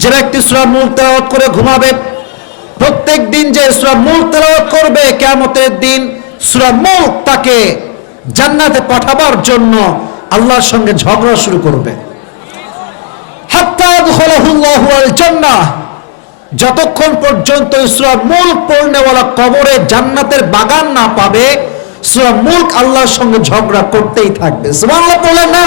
যে ব্যক্তি সূরা মুল্ক তেলাওয়াত করে ঘুমাবে, প্রত্যেক দিন যে সূরা মুল্ক তেলাওয়াত করবে, কিয়ামতের দিন সূরা মুল্ক তাকে জান্নাতে পাঠাবার জন্য আল্লাহর সঙ্গে ঝগড়া শুরু করবে। যতক্ষণ পর্যন্ত সূরা মুল্ক পড়নেওয়ালা কবরে জান্নাতের বাগান না পাবে, সূরা মুল্ক আল্লাহর সঙ্গে ঝগড়া করতেই থাকবে। সুবহানাল্লাহ বলেন না?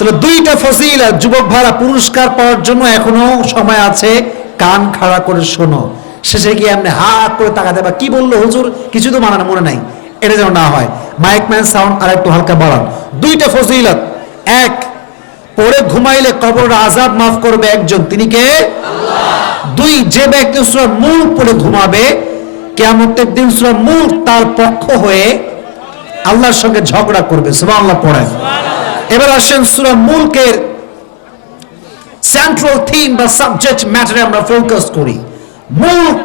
তাহলে দুইটা ফজিলত যুবক ভাড়া পুরস্কার পাওয়ার জন্য এখনও সময় আছে, কান খাড়া করে শোনো। শেষে গিয়ে আপনি হা করে তাকাতে বা কি বলল হুজুর? কিছু তো মানানো মনে নাই। এটা যেন না হয়। মাইক ম্যান সাউন্ড আর একটু হালকা বাড়ান। দুইটা ফজিলত। এক পরে ঘুমাইলে কবর আজাব মাফ করবে একজন। তিনি কে? দুই, যে ব্যক্তি সূরা মূল পড়ে ঘুমাবে, কিয়ামতের দিন সূরা মূল তার পক্ষ হয়ে আল্লাহর সঙ্গে ঝগড়া করবে। সুবহানাল্লাহ, পড়েন। এবার আসেন সূরা মুলকের সেন্ট্রাল থিম বা সাবজেক্ট ম্যাটারে আমরা ফোকাস করি। মুল্ক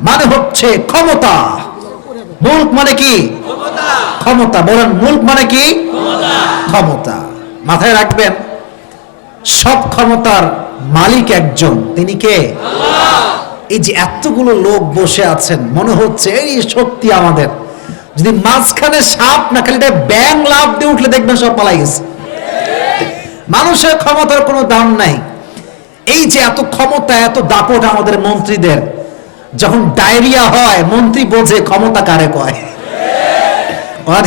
মানে হচ্ছে ক্ষমতা। মুল্ক মানে কি? ক্ষমতা। বলেন মুল্ক মানে কি? ক্ষমতা। মাথায় রাখবেন, সব ক্ষমতার মালিক একজন। তিনি কে? এই যে এতগুলো লোক বসে আছেন, মনে হচ্ছে এই শক্তি আমাদের। যদি মাঝখানে সাপ না, খালি ব্যাং লাভ দিয়ে উঠলে দেখবেন সব পালাই গেছে। মানুষের ক্ষমতার কোনো দাম নাই। এই যে এত ক্ষমতা, এত দাপট আমাদের মন্ত্রীদের, যখন ডায়রিয়া হয়, মন্ত্রী বোঝে ক্ষমতা কারে কয়।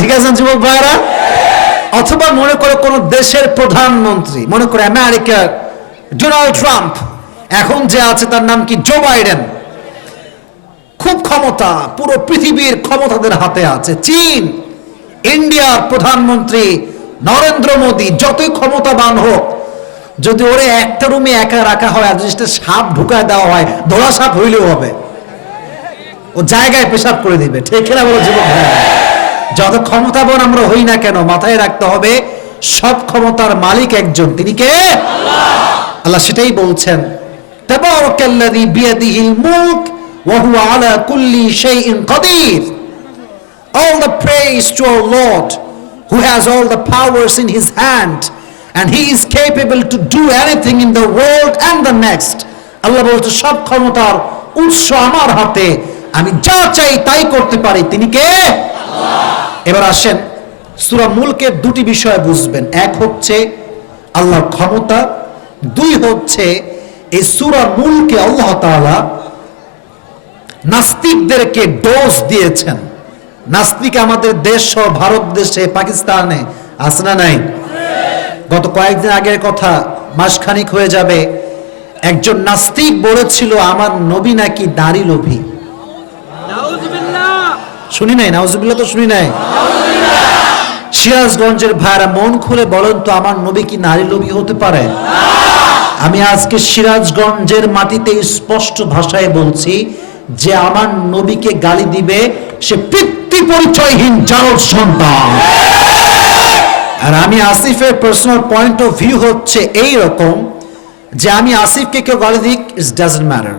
ঠিক আছেন যুবক ভাইরা অথবা মনে করো কোন দেশের প্রধানমন্ত্রী, মনে করে আমেরিকার ডোনাল্ড ট্রাম্প, এখন যে আছে তার নাম কি? Joe Biden. খুব ক্ষমতা, পুরো পৃথিবীর ক্ষমতাদের হাতে আছে। চীন, ইন্ডিয়ার প্রধানমন্ত্রী নরেন্দ্র মোদী যতই ক্ষমতাবান হোক, যদি ওরে একটা রুমে একা রাখা হয়, আর জিনিসটা সাপ ঢুকায় দেওয়া হয় ধরা সাপ হইলেও হবে। ও জায়গায় পেশাব করে দিবে। ঠিক না বলো জীবন? যত ক্ষমতাবান আমরা হই না কেন, মাথায় রাখতে হবে, সব ক্ষমতার মালিক একজন। তিনি কে? আল্লাহ সেটাই বলছেন। তাবারাকাল্লাযী বিয়াদিহিল মুলক ওয়া হুয়া আলা কুল্লি শাইইন Kadir All the praise to our Lord, who has all the powers in his hand, and he is capable to do anything in the world and the next. আল্লাহ বলছে, সব ক্ষমতার উৎস আমার হাতে, আমি যা চাই তাই করতে পারি। তিনি কে? এবার আসেন, সূরা মুলকের দুটি বিষয় বুঝবেন। এক হচ্ছে আল্লাহর ক্ষমতা, দুই হচ্ছে এই সূরা মুলকে আল্লাহ তাআলা নাস্তিকদেরকে ডোজ দিয়েছেন। নাস্তিক আমাদের দেশ সহ ভারত দেশে, পাকিস্তানে, আছে না নাই? গত কয়েকদিন আগের কথা, মাসখানিক হয়ে যাবে। একজন নাস্তিক বলেছিল, আমার নবী নাকি দাড়ি লোভী? শুনি নাই? নাউজুবিল্লাহ তো শুনি নাই? সিরাজগঞ্জের ভাইরা মন খুলে বলেন তো, আমার নবী কি নারী লোভী হতে পারে? আমি আজকে সিরাজগঞ্জের মাটিতে স্পষ্ট ভাষায় বলছি যে আমার নবীকে গালি দিবে, সে পিতৃ পরিচয়হীন জারদ সন্তান। আর আমি আসিফের পার্সোনাল পয়েন্ট অফ ভিউ হচ্ছে এই রকম যে আমি আসিফকে কেউ গালি দিক ইটস ডাজন্ট ম্যাটার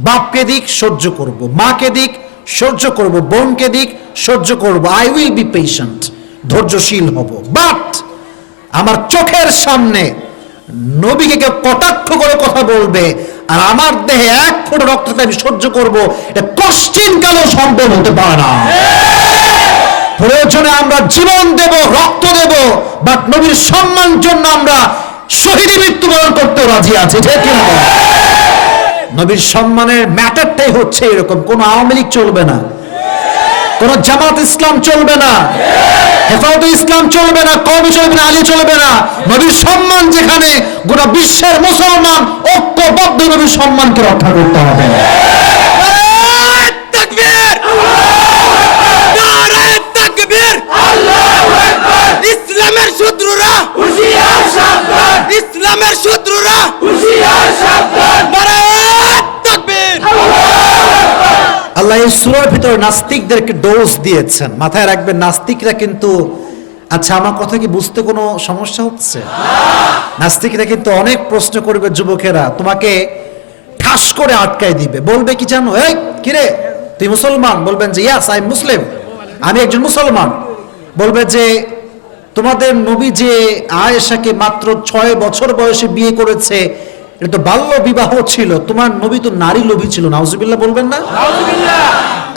বাপকে দিক, সহ্য করব। মাকে দিক, সহ্য করব। বোনকে দিক, সহ্য করব। আই উইল বি পেশেন্ট ধৈর্যশীল হব। বাট আমার চোখের সামনে নবীকে কেউ কটাক্ষ করে কথা বলবে, আর আমার দেহে এক ফোঁটা রক্তকে আমি সহ্য করব এটা কষ্টিন কালো সম্ভব হতে পারে না প্রয়োজনে আমরা জীবন দেব, রক্ত দেব বাট নবীর সম্মান জন্য আমরা শহীদ মৃত্যুবরণ করতে রাজি আছি, ঠিক? নবীর সম্মানের ম্যাটারটাই হচ্ছে এরকম, কোন আওয়ামী লীগ চলবে না কোন জামাত ইসলাম চলবে না। হেফাজত ইসলাম চলবে না কবি চলবে না, আলী চলবে না। নবীর সম্মান যেখানে, গোটা বিশ্বের মুসলমান ঐক্যবদ্ধ নবীর সম্মানকে রক্ষা করতে হবে। আল্লাহ এই সুরার ভিতর নাস্তিকদেরকে ডোজ দিয়েছেন। মাথায় রাখবেন, নাস্তিকরা কিন্তু আচ্ছা আমার কথা কি বুঝতে কোনো সমস্যা হচ্ছে? নাস্তিকরা কিন্তু অনেক প্রশ্ন করবে যুবকেরা, তোমাকে ঠাস করে আটকায় দিবে। বলবে কি জানো? এই কিরে তুই মুসলমান? বলবেন যে ইয়াস আই মুসলিম আমি একজন মুসলমান। বলবে যে, তোমাদের নবী যে আয়েশাকে মাত্র ছয় বছর বয়সে বিয়ে করেছে এটা তো বাল্য বিবাহ ছিল তোমার নবী তো নারী লোভী ছিল নাউজুবিল্লাহ বলবেন না?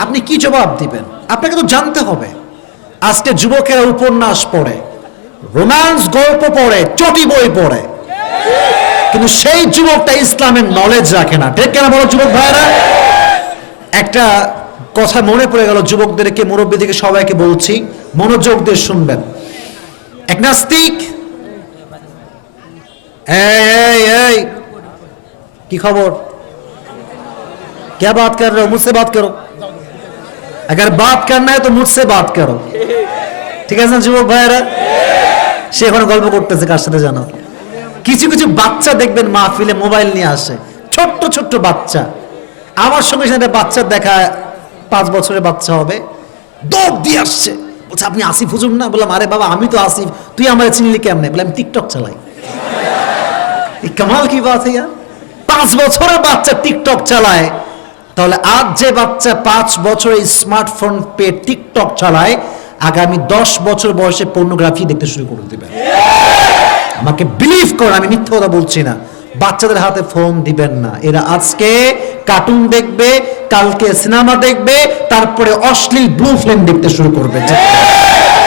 আপনি কি জবাব দিবেন? আপনাকে তো জানতে হবে। আজকে যুবকেরা উপন্যাস পড়ে রোম্যান্স গল্প পড়ে চটি বই পড়ে। কিন্তু সেই যুবকটা ইসলামের নলেজ রাখে না। ঠিক কেন বলো যুবক ভাইরা একটা কথা মনে পড়ে গেল যুবকদেরকে মুরব্বীদেরকে সবাইকে বলছি মনোযোগ দিয়ে শুনবেন। এক নাস্তিক এই এই এই কি খবর क्या बात कर रहे हो मुझसे बात करो अगर बात करना है तो मुझसे बात करो ঠিক আছে না যুবক ভাইয়েরা সে এখন গল্প করতেছে কার সাথে জানো কিছু কিছু বাচ্চা দেখবেন মাহফিলে মোবাইল নিয়ে আসে ছোট্ট ছোট্ট বাচ্চা আমার সঙ্গে সাথে বাচ্চার দেখা পাঁচ বছরের বাচ্চা হবে দৌড় দিয়ে আসছে বলছে আপনি আসিফ হুজুর না বললাম আরে বাবা আমি তো আসিফ তুই আমার চিনলি কেমনে বলে আমি টিকটক চালাই এই কামাল কি বাত হইয়া পাঁচ বছরের বাচ্চা টিকটক চালায়, তাহলে আজ যে বাচ্চা পাঁচ বছরে স্মার্টফোন পেয়ে টিকটক চালায়, আগামী দশ বছর বয়সে পর্নোগ্রাফি দেখতে শুরু করে দেবে। আমাকে বিলিভ করেন আমি মিথ্যা কথা বলছি না। বাচ্চাদের হাতে ফোন দিবেন না। এরা আজকে কার্টুন দেখবে, কালকে সিনেমা দেখবে, তারপরে অশ্লীল ব্লু ফিল্ম দেখতে শুরু করবে।